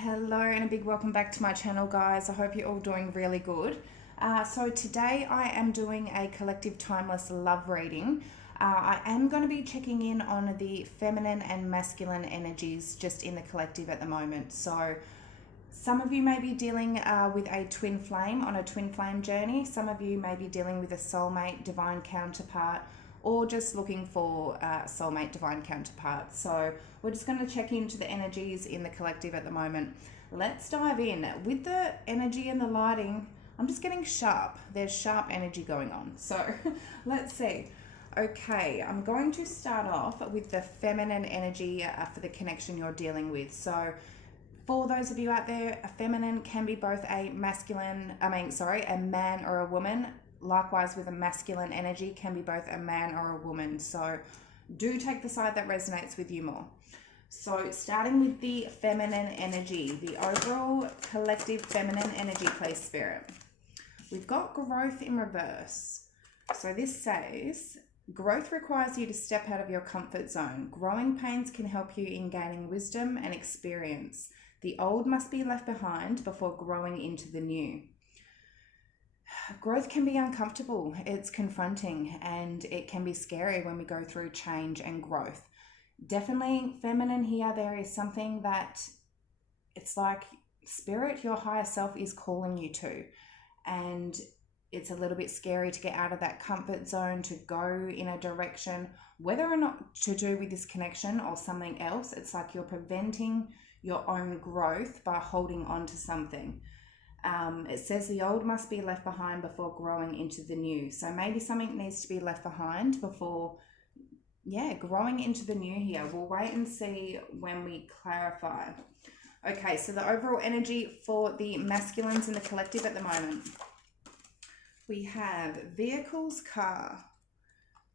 Hello and a big welcome back to my channel, guys. I hope you're all doing really good. So today I am doing a collective timeless love reading. I am going to be checking in on the feminine and masculine energies just in the collective at the moment. So some of you may be dealing with a twin flame on a twin flame journey. Some of you may be dealing with a soulmate, divine counterpart, or just looking for a soulmate, divine counterpart. So we're just going to check into the energies in the collective at the moment. Let's dive in. With the energy and the lighting, I'm just getting sharp. There's sharp energy going on. So let's see. Okay, I'm going to start off with the feminine energy for the connection you're dealing with. So for those of you out there, a feminine can be both a a man or a woman. Likewise, with a masculine energy, can be both a man or a woman. So do take the side that resonates with you more. So starting with the feminine energy, the overall collective feminine energy, please, Spirit. We've got growth in reverse. So this says, growth requires you to step out of your comfort zone. Growing pains can help you in gaining wisdom and experience. The old must be left behind before growing into the new. Growth can be uncomfortable, it's confronting, and it can be scary when we go through change and growth. Definitely feminine here, there is something that it's like spirit, your higher self is calling you to, and it's a little bit scary to get out of that comfort zone, to go in a direction, whether or not to do with this connection or something else. It's like you're preventing your own growth by holding on to something. It says the old must be left behind before growing into the new. So maybe something needs to be left behind before, growing into the new here. We'll wait and see when we clarify. Okay, so the overall energy for the masculines in the collective at the moment. We have vehicles, car.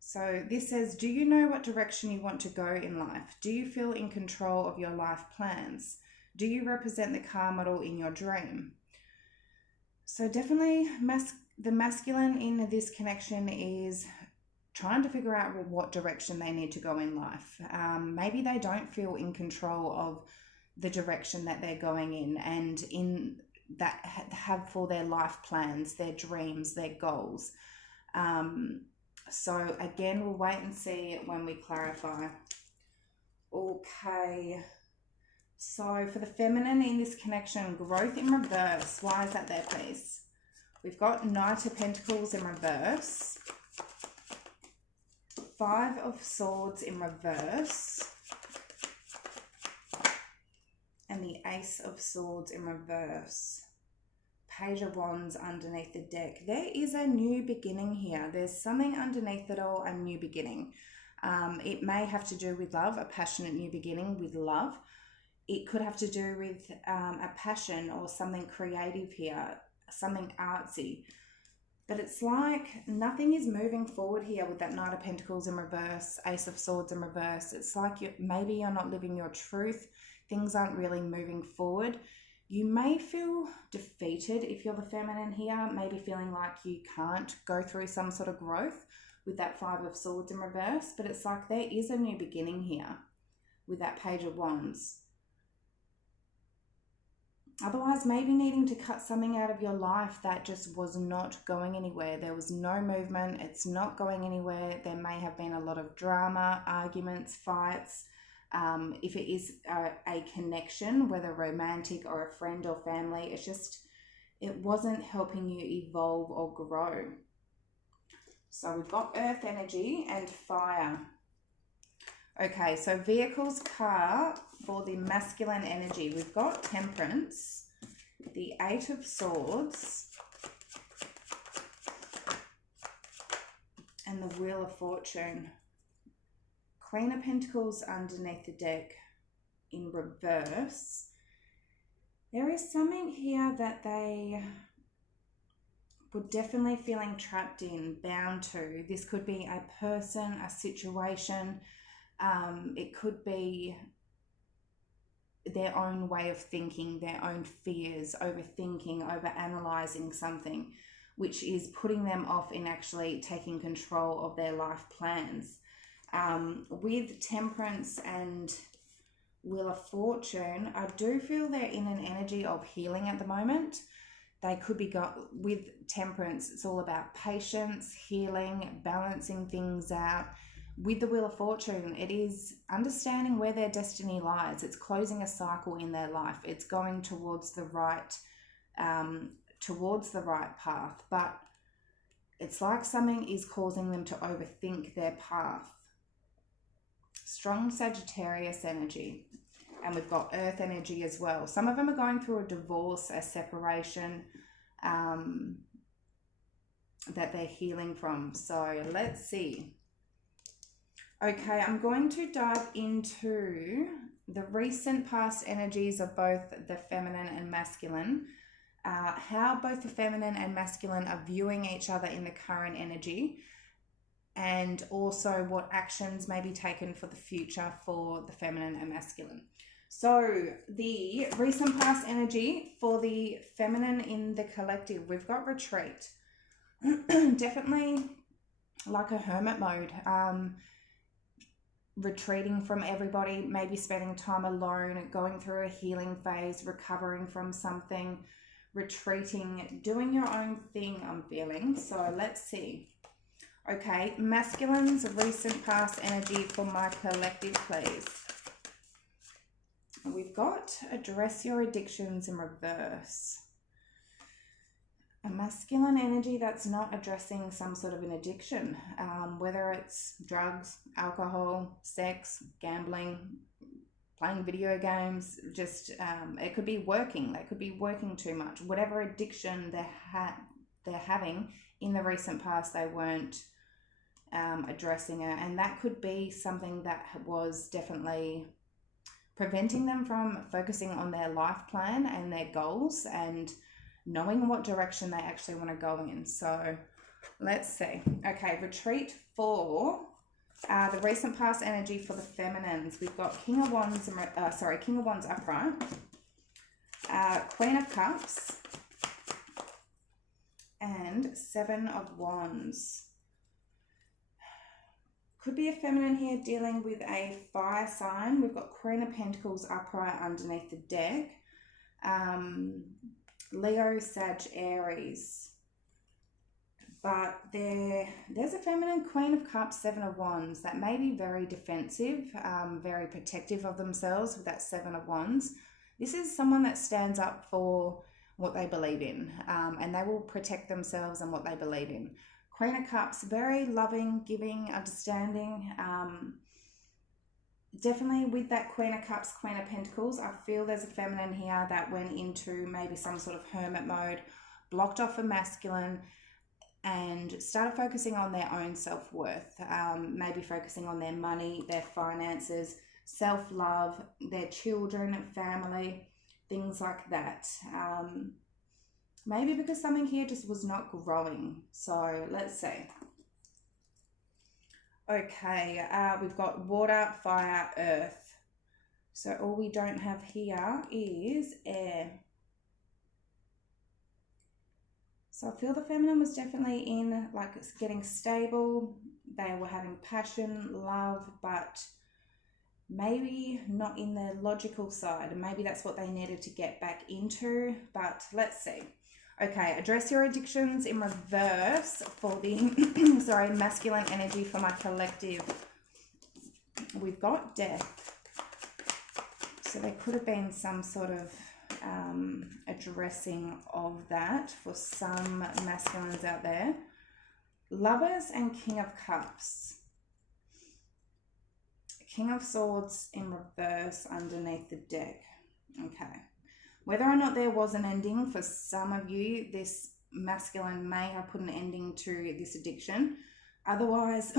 So this says, do you know what direction you want to go in life? Do you feel in control of your life plans? Do you represent the car model in your dream? So definitely the masculine in this connection is trying to figure out what direction they need to go in life. Maybe they don't feel in control of the direction that they're going in, and in that have for their life plans, their dreams, their goals. So again, we'll wait and see when we clarify. Okay. So for the feminine in this connection, growth in reverse. Why is that there, please? We've got Knight of Pentacles in reverse. Five of Swords in reverse. And the Ace of Swords in reverse. Page of Wands underneath the deck. There is a new beginning here. There's something underneath it all, a new beginning. It may have to do with love, a passionate new beginning with love. It could have to do with a passion or something creative here, something artsy. But it's like nothing is moving forward here with that Knight of Pentacles in reverse, Ace of Swords in reverse. It's like maybe you're not living your truth. Things aren't really moving forward. You may feel defeated if you're the feminine here, maybe feeling like you can't go through some sort of growth with that Five of Swords in reverse. But it's like there is a new beginning here with that Page of Wands. Otherwise, maybe needing to cut something out of your life that just was not going anywhere. There was no movement. It's not going anywhere. There may have been a lot of drama, arguments, fights. If it is a connection, whether romantic or a friend or family, it wasn't helping you evolve or grow. So we've got earth energy and fire. Okay, so vehicles, car for the masculine energy. We've got Temperance, the Eight of Swords, and the Wheel of Fortune. Queen of Pentacles underneath the deck in reverse. There is something here that they were definitely feeling trapped in, bound to. This could be a person, a situation. It could be their own way of thinking, their own fears, overthinking, overanalyzing something, which is putting them off in actually taking control of their life plans. With Temperance and Wheel of Fortune, I do feel they're in an energy of healing at the moment. They could be with Temperance. It's all about patience, healing, balancing things out. With the Wheel of Fortune, it is understanding where their destiny lies. It's closing a cycle in their life. It's going towards the right path, but it's like something is causing them to overthink their path. Strong Sagittarius energy. And we've got earth energy as well. Some of them are going through a divorce, a separation that they're healing from. So let's see. Okay, I'm going to dive into the recent past energies of both the feminine and masculine, how both the feminine and masculine are viewing each other in the current energy, and also what actions may be taken for the future for the feminine and masculine. So the recent past energy for the feminine in the collective, we've got retreat. Definitely like a hermit mode. Retreating from everybody, maybe spending time alone, going through a healing phase, recovering from something, retreating, doing your own thing, I'm feeling. So let's see. Okay, masculine's recent past energy for my collective, please. We've got address your addictions in reverse. A masculine energy that's not addressing some sort of an addiction, whether it's drugs, alcohol, sex, gambling, playing video games, just it could be working. They could be working too much. Whatever addiction they're having in the recent past, they weren't addressing it, and that could be something that was definitely preventing them from focusing on their life plan and their goals and knowing what direction they actually want to go in. So let's see. Okay, retreat for the recent past energy for the feminines. We've got King of Wands upright, Queen of Cups, and Seven of Wands. Could be a feminine here dealing with a fire sign. We've got Queen of Pentacles upright underneath the deck. Leo, Sag, Aries. But there's a feminine Queen of Cups, Seven of Wands that may be very defensive, very protective of themselves with that Seven of Wands. This is someone that stands up for what they believe in, and they will protect themselves and what they believe in. Queen of Cups, very loving, giving, understanding. Definitely with that Queen of Cups, Queen of Pentacles, I feel there's a feminine here that went into maybe some sort of hermit mode, blocked off a masculine, and started focusing on their own self-worth, maybe focusing on their money, their finances, self-love, their children, family, things like that. Maybe because something here just was not growing. So let's see. Okay, we've got water, fire, earth. So all we don't have here is air. So I feel the feminine was definitely in like it's getting stable. They were having passion, love, but maybe not in the logical side. And maybe that's what they needed to get back into. But let's see. Okay, address your addictions in reverse for the masculine energy for my collective. We've got death. So there could have been some sort of addressing of that for some masculines out there. Lovers and King of Cups. King of Swords in reverse underneath the deck. Okay. Whether or not there was an ending for some of you, this masculine may have put an ending to this addiction. Otherwise,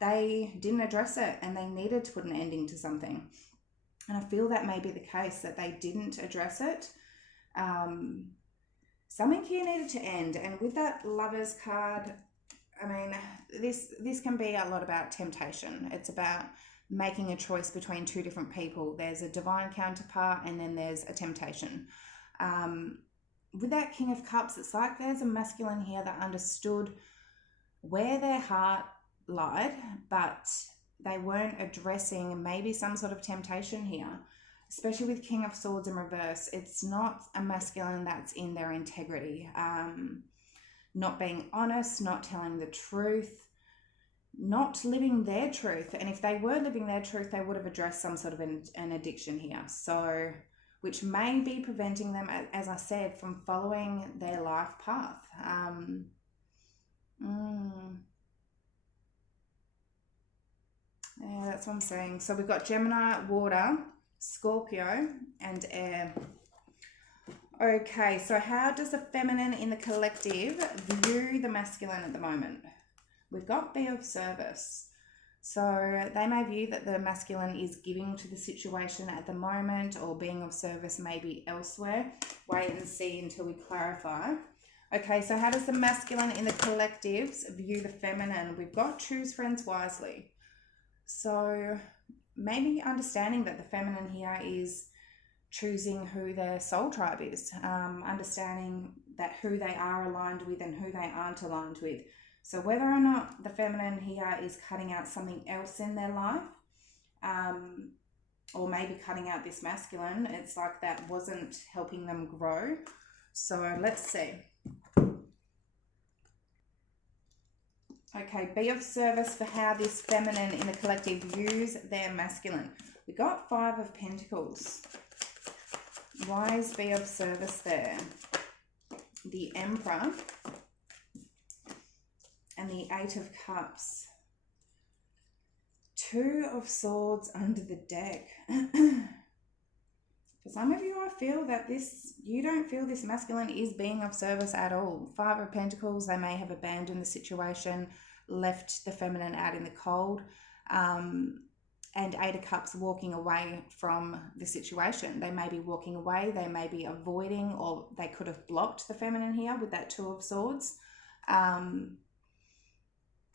they didn't address it and they needed to put an ending to something. And I feel that may be the case, that they didn't address it. Something here needed to end. And with that Lovers card, I mean, this can be a lot about temptation. It's about making a choice between two different people. There's a divine counterpart and then there's a temptation. With that King of Cups, it's like there's a masculine here that understood where their heart lied, but they weren't addressing maybe some sort of temptation here, especially with King of Swords in reverse. It's not a masculine that's in their integrity, not being honest, not telling the truth, not living their truth. And if they were living their truth, they would have addressed some sort of an addiction here. So, which may be preventing them, as I said, from following their life path. Yeah, that's what I'm saying. So we've got Gemini, water, Scorpio, and air. Okay, so how does the feminine in the collective view the masculine at the moment? We've got be of service. So they may view that the masculine is giving to the situation at the moment, or being of service maybe elsewhere. Wait and see until we clarify. Okay, so how does the masculine in the collectives view the feminine? We've got choose friends wisely. So maybe understanding that the feminine here is choosing who their soul tribe is, understanding that who they are aligned with and who they aren't aligned with. So whether or not the feminine here is cutting out something else in their life, or maybe cutting out this masculine, it's like that wasn't helping them grow. So let's see. Okay, be of service for how this feminine in the collective views their masculine. We got 5 of Pentacles. Why is be of service there? The Emperor and the 8 of Cups. 2 of Swords under the deck. For some of you, I feel that you don't feel this masculine is being of service at all. 5 of Pentacles, they may have abandoned the situation, left the feminine out in the cold. And 8 of Cups, walking away from the situation. They may be walking away, they may be avoiding, or they could have blocked the feminine here with that 2 of Swords.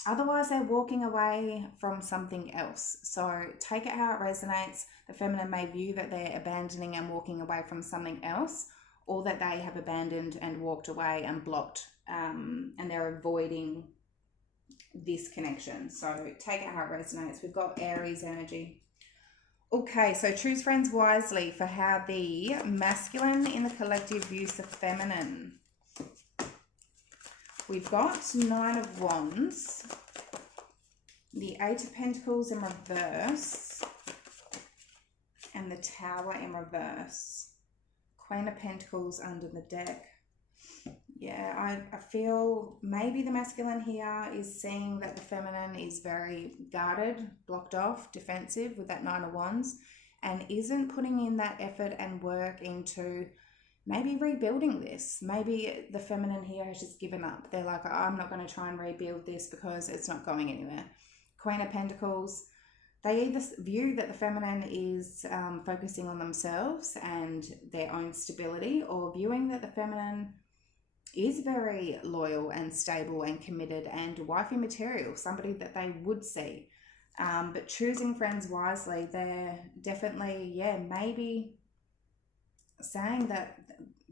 Otherwise, they're walking away from something else. So take it how it resonates. The feminine may view that they're abandoning and walking away from something else, or that they have abandoned and walked away and blocked, and they're avoiding this connection. So take it how it resonates. We've got Aries energy. Okay, so choose friends wisely for how the masculine in the collective views the feminine. We've got 9 of Wands, the 8 of Pentacles in reverse, and the Tower in reverse. Queen of Pentacles under the deck. Yeah, I feel maybe the masculine here is seeing that the feminine is very guarded, blocked off, defensive with that 9 of Wands, and isn't putting in that effort and work into maybe rebuilding this. Maybe the feminine here has just given up. They're like, I'm not going to try and rebuild this because it's not going anywhere. Queen of Pentacles, they either view that the feminine is focusing on themselves and their own stability, or viewing that the feminine is very loyal and stable and committed and wifey material, somebody that they would see. But choosing friends wisely, they're definitely, maybe saying that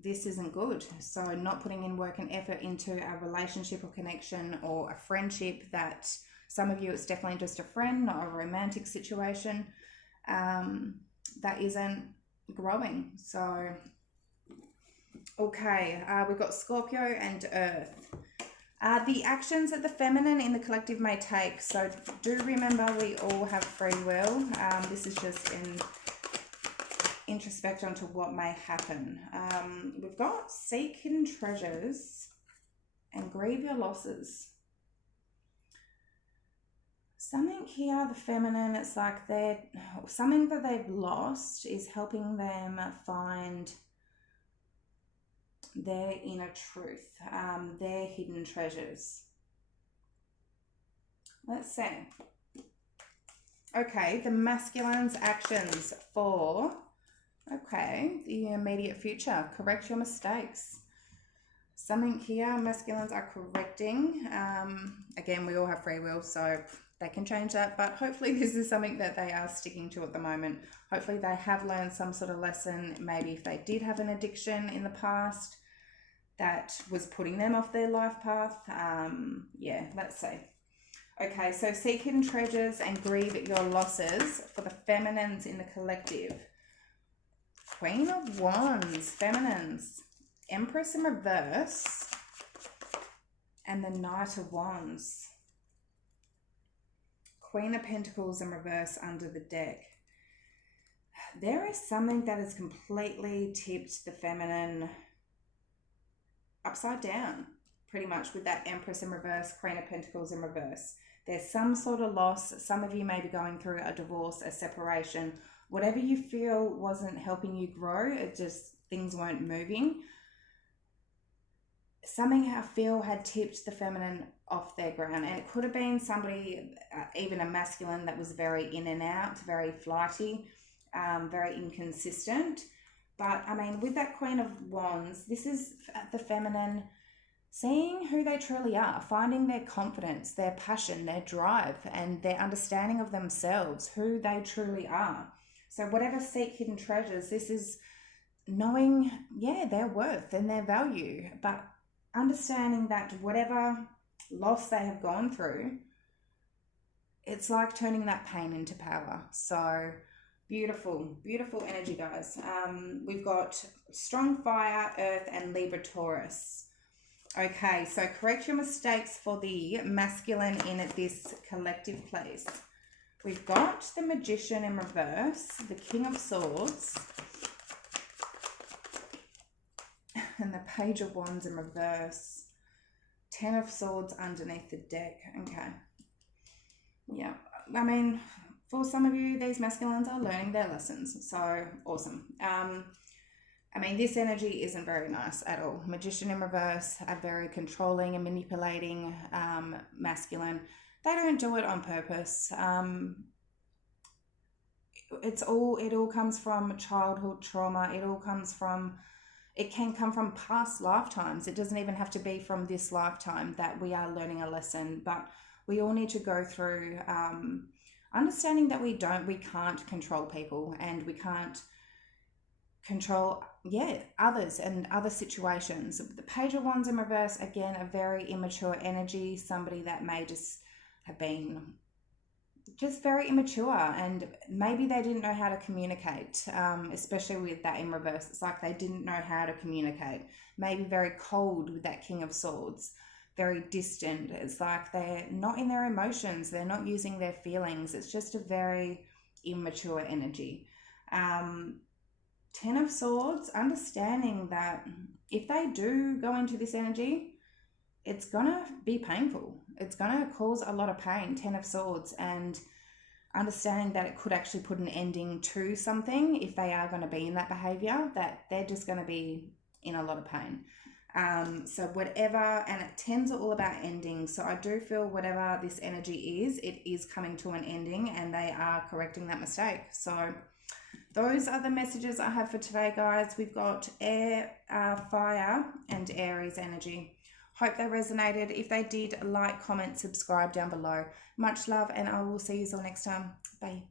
this isn't good. So not putting in work and effort into a relationship or connection or a friendship that some of you, it's definitely just a friend, not a romantic situation, that isn't growing. So, okay, we've got Scorpio and Earth. The actions that the feminine in the collective may take. So do remember we all have free will. This is just in introspect onto what may happen. We've got seek hidden treasures and grieve your losses. Something here, the feminine, it's like something that they've lost is helping them find their inner truth, their hidden treasures. Let's see. Okay, the masculine's actions for, the immediate future. Correct your mistakes. Something here, masculines are correcting. Again, we all have free will, so they can change that, but hopefully this is something that they are sticking to at the moment. Hopefully they have learned some sort of lesson. Maybe if they did have an addiction in the past that was putting them off their life path. Let's see. Okay, so seek hidden treasures and grieve your losses for the feminines in the collective. Queen of Wands, feminines. Empress in reverse. And the Knight of Wands. Queen of Pentacles in reverse under the deck. There is something that has completely tipped the feminine upside down, pretty much, with that Empress in reverse, Queen of Pentacles in reverse. There's some sort of loss. Some of you may be going through a divorce, a separation, whatever you feel wasn't helping you grow. It just, things weren't moving. Something I feel had tipped the feminine off their ground, and it could have been somebody, even a masculine, that was very in and out, very flighty, very inconsistent. But I mean, with that Queen of Wands, this is the feminine seeing who they truly are, finding their confidence, their passion, their drive, and their understanding of themselves, who they truly are. So whatever seek hidden treasures, this is knowing, their worth and their value, but understanding that whatever loss they have gone through, it's like turning that pain into power. So beautiful, beautiful energy, guys. We've got strong fire, earth, and Libra, Taurus. Okay, so correct your mistakes for the masculine in this collective place. We've got the Magician in reverse, the King of Swords, and the Page of Wands in reverse, 10 of Swords underneath the deck. Okay. Yeah, I mean, for some of you, these masculines are learning their lessons. So awesome. I mean, this energy isn't very nice at all. Magician in reverse, a very controlling and manipulating masculine. They don't do it on purpose. It all comes from childhood trauma. It can come from past lifetimes. It doesn't even have to be from this lifetime that we are learning a lesson, but we all need to go through understanding that we can't control people, and we can't control others and other situations. The Page of Wands in reverse, again, a very immature energy, somebody that may just have been just very immature, and maybe they didn't know how to communicate, especially with that in reverse. It's like they didn't know how to communicate. Maybe very cold with that King of Swords, very distant. It's like they're not in their emotions, they're not using their feelings. It's just a very immature energy. 10 of Swords, understanding that if they do go into this energy, it's gonna be painful. It's gonna cause a lot of pain, 10 of Swords, and understanding that it could actually put an ending to something if they are going to be in that behavior, that they're just going to be in a lot of pain. So whatever, and 10s are all about endings. So I do feel whatever this energy is, it is coming to an ending, and they are correcting that mistake. So those are the messages I have for today, guys. We've got air, fire, and Aries energy. Hope they resonated. If they did, like, comment, subscribe down below. Much love, and I will see you all next time. Bye.